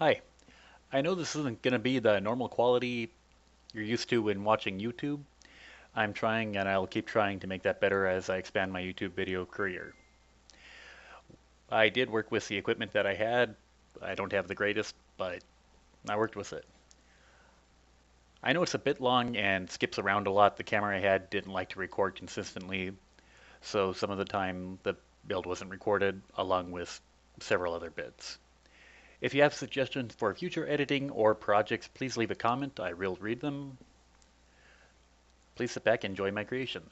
Hi, I know this isn't going to be the normal quality you're used to when watching YouTube. I'm trying and I'll keep trying to make that better as I expand my YouTube video career. I did work with the equipment that I had. I don't have the greatest, but I worked with it. I know it's a bit long and skips around a lot. The camera I had didn't like to record consistently, so some of the time the build wasn't recorded along with several other bits. If you have suggestions for future editing or projects, please leave a comment. I will read them. Please sit back and enjoy my creation.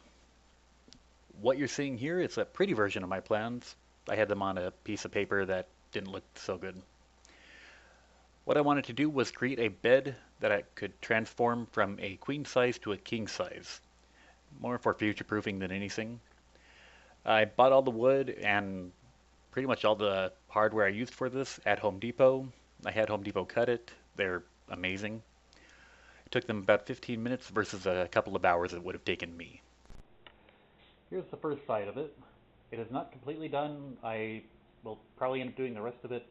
What you're seeing here is a pretty version of my plans. I had them on a piece of paper that didn't look so good. What I wanted to do was create a bed that I could transform from a queen size to a king size, more for future proofing than anything. I bought all the wood and pretty much all the hardware I used for this at Home Depot. I had Home Depot cut it. They're amazing. It took them about 15 minutes versus a couple of hours it would have taken me. Here's the first side of it. It is not completely done. I will probably end up doing the rest of it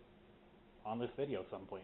on this video at some point.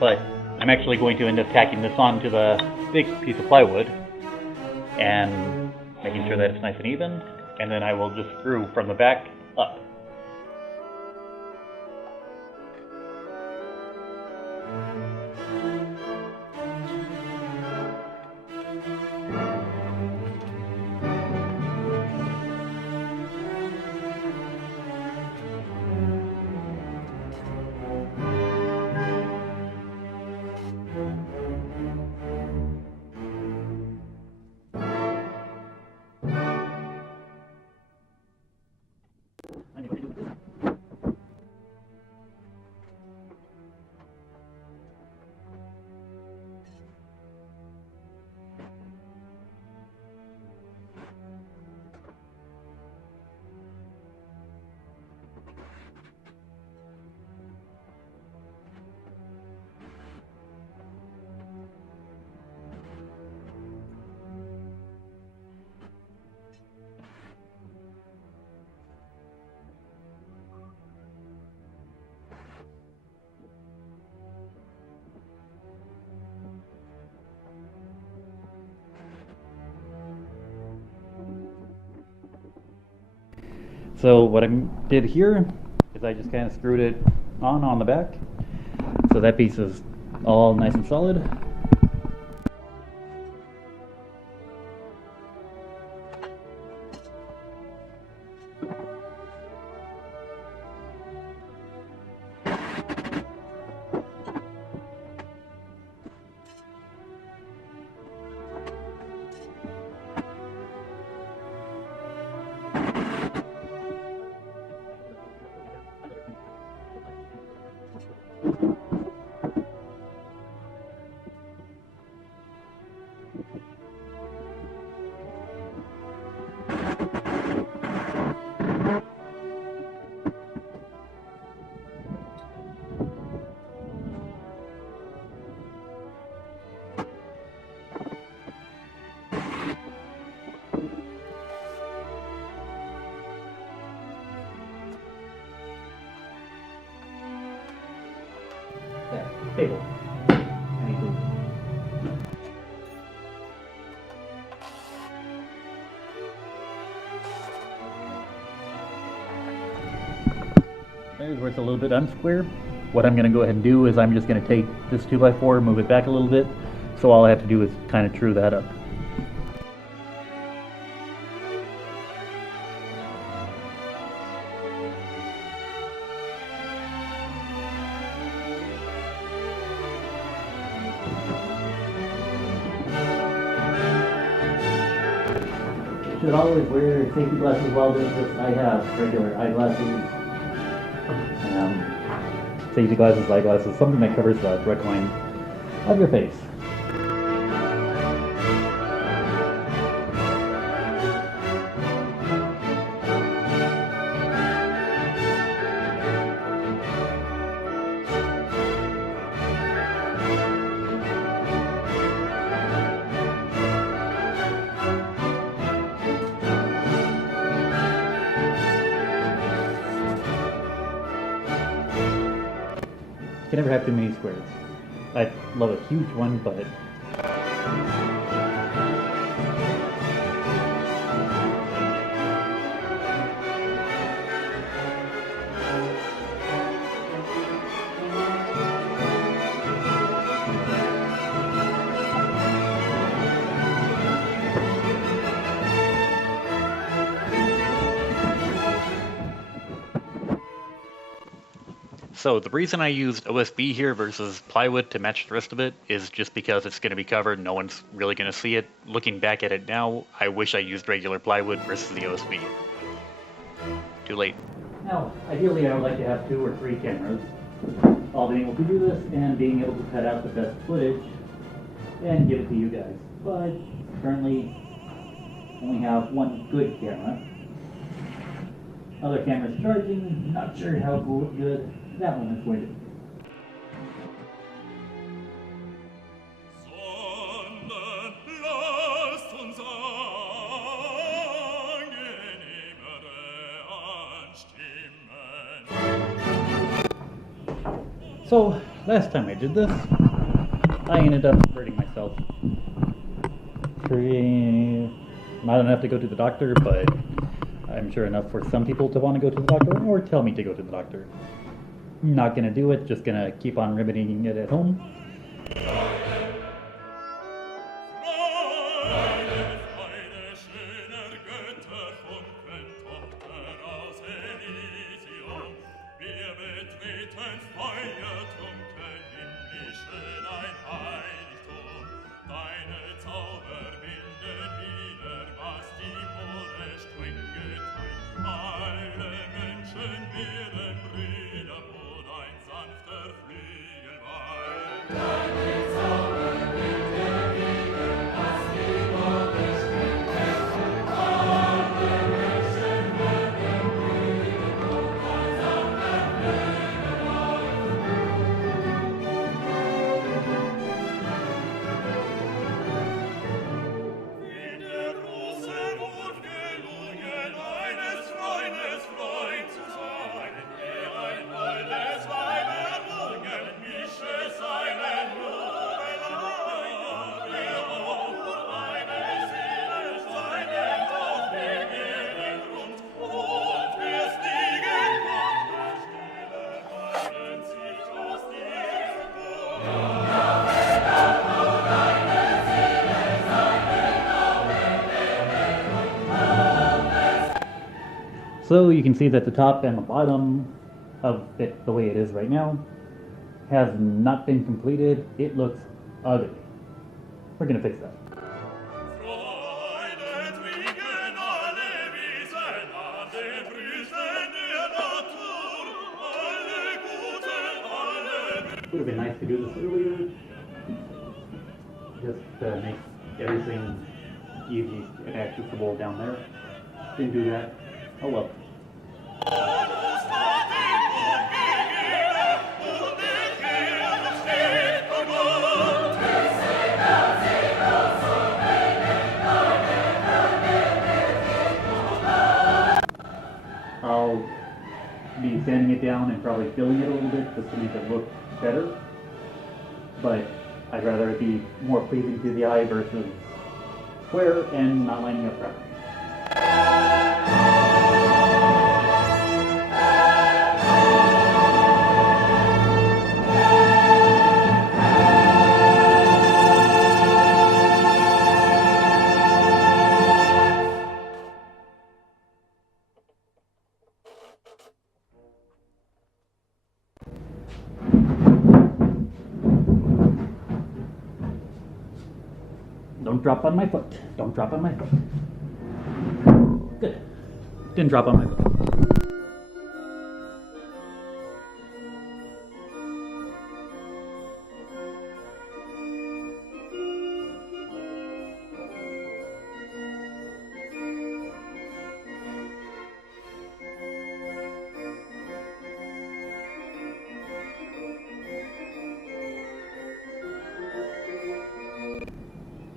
But I'm actually going to end up tacking this onto the big piece of plywood and making sure that it's nice and even, and then I will just screw from the back up. So what I did here is I just kind of screwed it on the back. So that piece is all nice and solid. Table. Any food. There's where it's a little bit unsquare. What I'm going to go ahead and do is I'm just going to take this 2x4, move it back a little bit, so all I have to do is kind of true that up. Should always wear safety glasses while doing this. I have regular eyeglasses. Safety glasses, eyeglasses, something that covers the direct line of your face. You can never have too many squares. I love a huge one, but so the reason I used OSB here versus plywood to match the rest of it is just because it's going to be covered, no one's really going to see it. Looking back at it now, I wish I used regular plywood versus the OSB. Too late. Now, ideally I would like to have 2 or 3 cameras, all being able to do this and being able to cut out the best footage and give it to you guys. But currently only have 1 good camera. Other camera's charging, not sure how good that one is going to be. So, last time I did this, I ended up hurting myself. Not enough to go to the doctor, but I'm sure enough for some people to want to go to the doctor or tell me to go to the doctor. I'm not going to do it, just going to keep on remedying it at home. So you can see that the top and the bottom of it, the way it is right now, has not been completed. It looks ugly. We're gonna fix that. Would have been nice to do this earlier. Just make everything easy and accessible down there. Didn't do that. Oh well. I'll be sanding it down and probably filling it a little bit just to make it look better. but I'd rather it be more pleasing to the eye versus square and not lining up properly. Don't drop on my foot. Don't drop on my foot. Good. Didn't drop on my foot.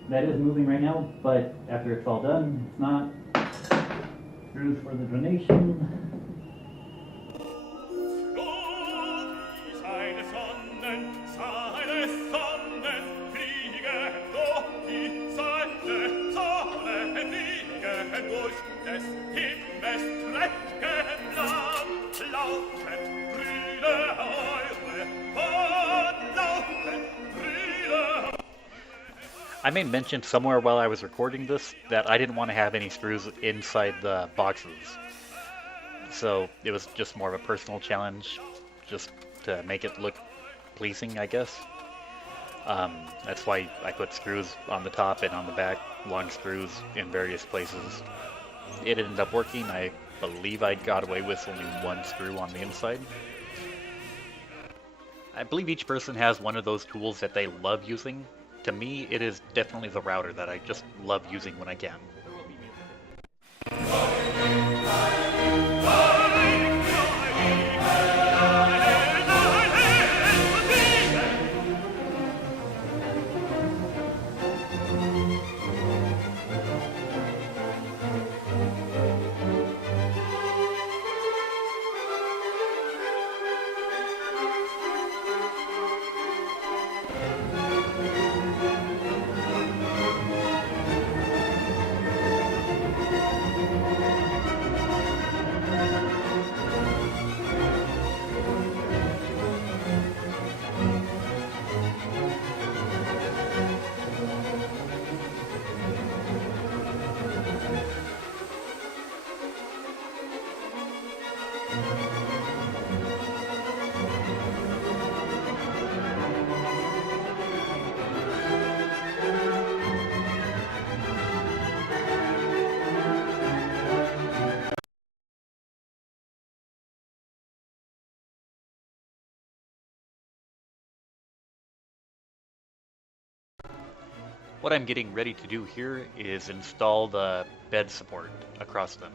That is moving right now, but after it's all done, it's not. Screws for the donation. I made mention somewhere while I was recording this that I didn't want to have any screws inside the boxes. So it was just more of a personal challenge, just to make it look pleasing, I guess. That's why I put screws on the top and on the back, long screws in various places. It ended up working. I believe I got away with only one screw on the inside. I believe each person has one of those tools that they love using. To me, it is definitely the router that I just love using when I can. What I'm getting ready to do here is install the bed support across them.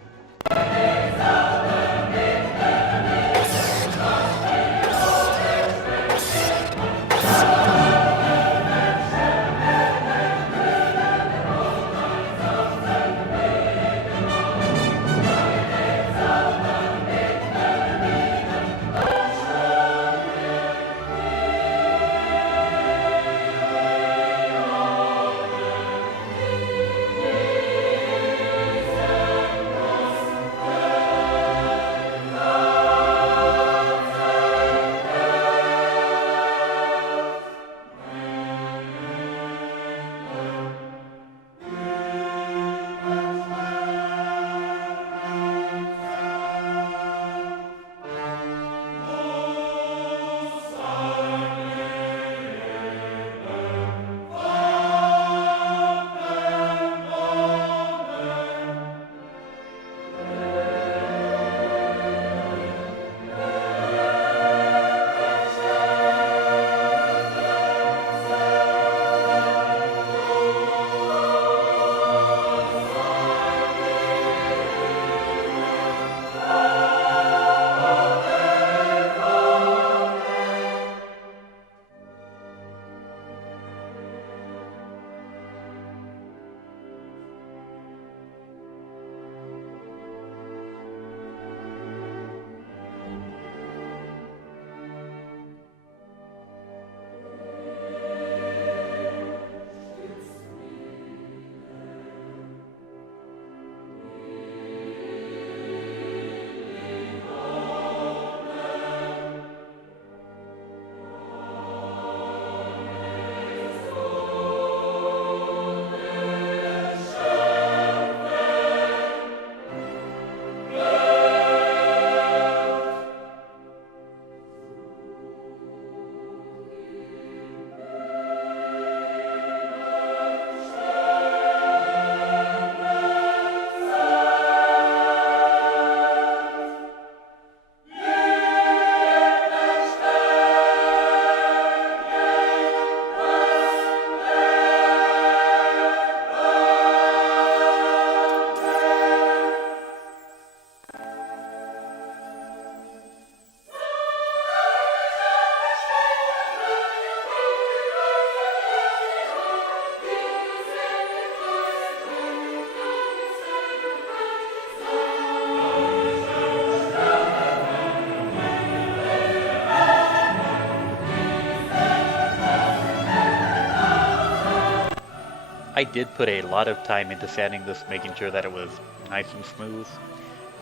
I did put a lot of time into sanding this, making sure that it was nice and smooth.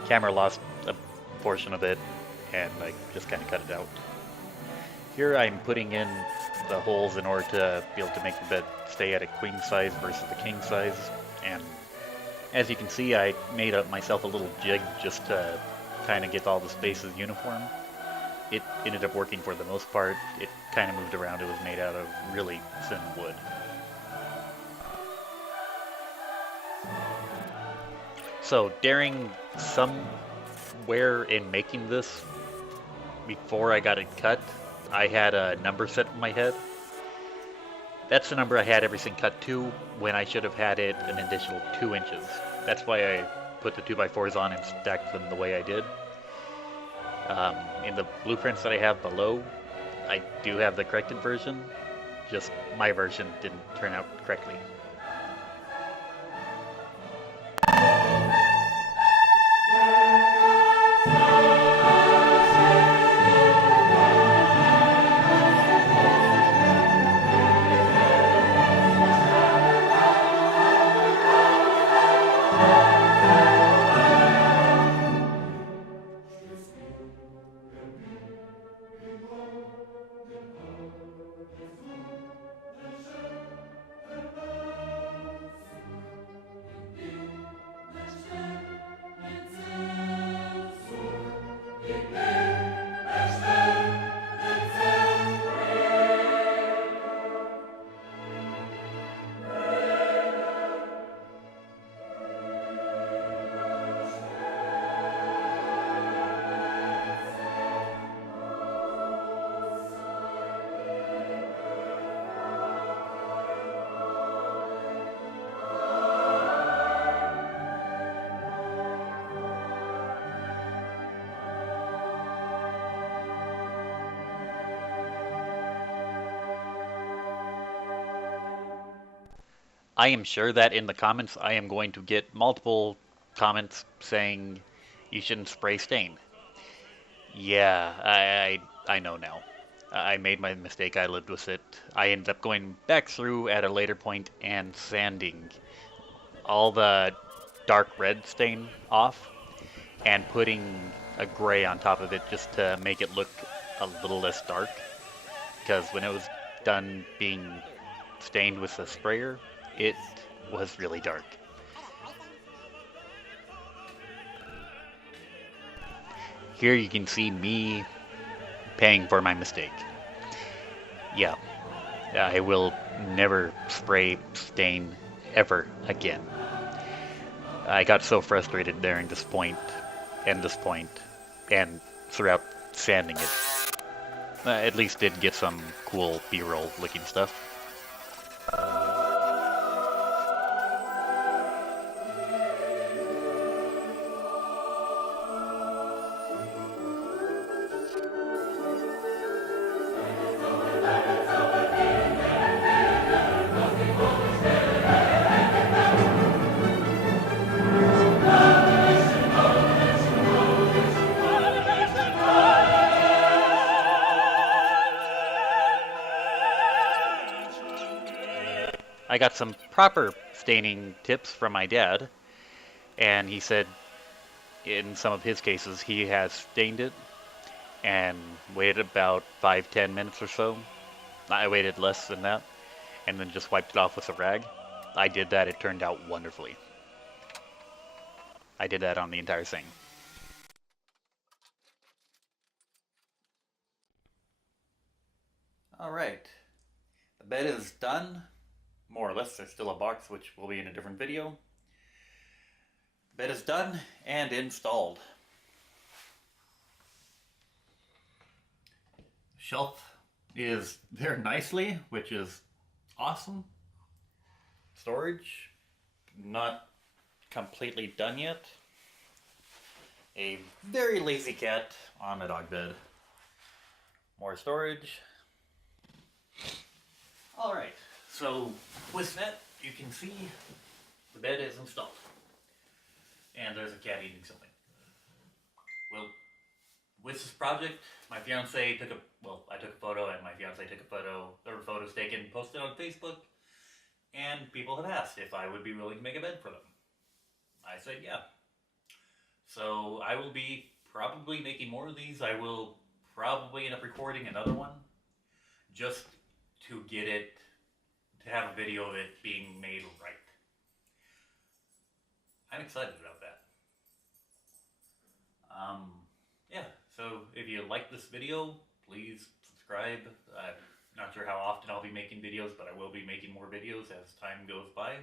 Camera lost a portion of it, and I just kind of cut it out. Here I'm putting in the holes in order to be able to make the bed stay at a queen size versus the king size. And as you can see, I made up myself a little jig just to kind of get all the spaces uniform. It ended up working for the most part. It kind of moved around. It was made out of really thin wood. So during somewhere in making this, before I got it cut, I had a number set in my head. That's the number I had everything cut to when I should have had it an additional 2 inches. That's why I put the 2x4s on and stacked them the way I did. In the blueprints that I have below, I do have the corrected version, just my version didn't turn out correctly. I am sure that in the comments I am going to get multiple comments saying you shouldn't spray stain. Yeah, I know now. I made my mistake. I lived with it. I ended up going back through at a later point and sanding all the dark red stain off and putting a gray on top of it just to make it look a little less dark. Because when it was done being stained with the sprayer, it was really dark. Here you can see me paying for my mistake. Yeah, I will never spray stain ever again. I got so frustrated during this point, and throughout sanding it. I at least did get some cool B-roll looking stuff. I got some proper staining tips from my dad, and he said in some of his cases he has stained it and waited about 5-10 minutes or so. I waited less than that and then just wiped it off with a rag. I did that, it turned out wonderfully. I did that on the entire thing. Alright, the bed is done. More or less, there's still a box which will be in a different video. The bed is done and installed. Shelf is there nicely, which is awesome. Storage, not completely done yet. A very lazy cat on a dog bed. More storage. Alright, so with that, you can see the bed is installed. And there's a cat eating something. Well, with this project, my fiance I took a photo and my fiance took a photo. There were photos taken, posted on Facebook. And people have asked if I would be willing to make a bed for them. I said yeah. So I will be probably making more of these. I will probably end up recording another one just to get it, to have a video of it being made right. I'm excited about that. Yeah, so if you like this video, please subscribe. I'm not sure how often I'll be making videos, but I will be making more videos as time goes by.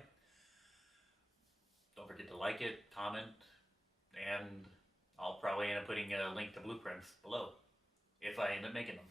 Don't forget to like it, comment, and I'll probably end up putting a link to blueprints below if I end up making them.